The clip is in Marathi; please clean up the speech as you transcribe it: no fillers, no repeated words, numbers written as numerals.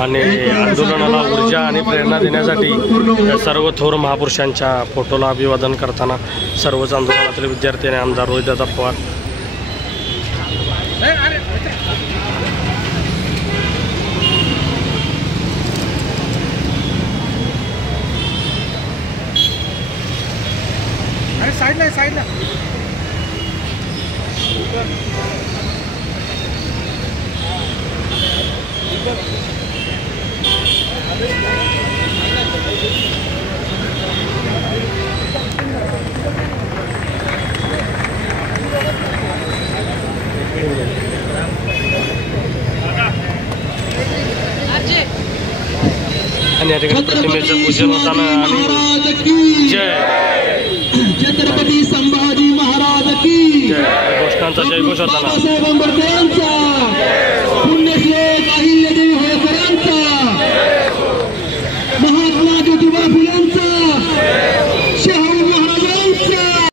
आणि आंदोलनाला ऊर्जा आणि प्रेरणा देण्यासाठी सर्व थोर महापुरुषांच्या फोटोला अभिवादन करताना सर्वच आंदोलनातील विद्यार्थी आणि आमदार रोहितदादा पवार. साईडला आणि या ठिकाणी प्रतिमेचं पूजन होताना जय छत्रपती संभाजी महाराज की जय घोषणांचा जयघोष होताना बाबासाहेब आंबेडकरांचा पुण्यश्लोक अहिल्यादेवी होळकरांचा महात्मा ज्योतिबा फुलेंचा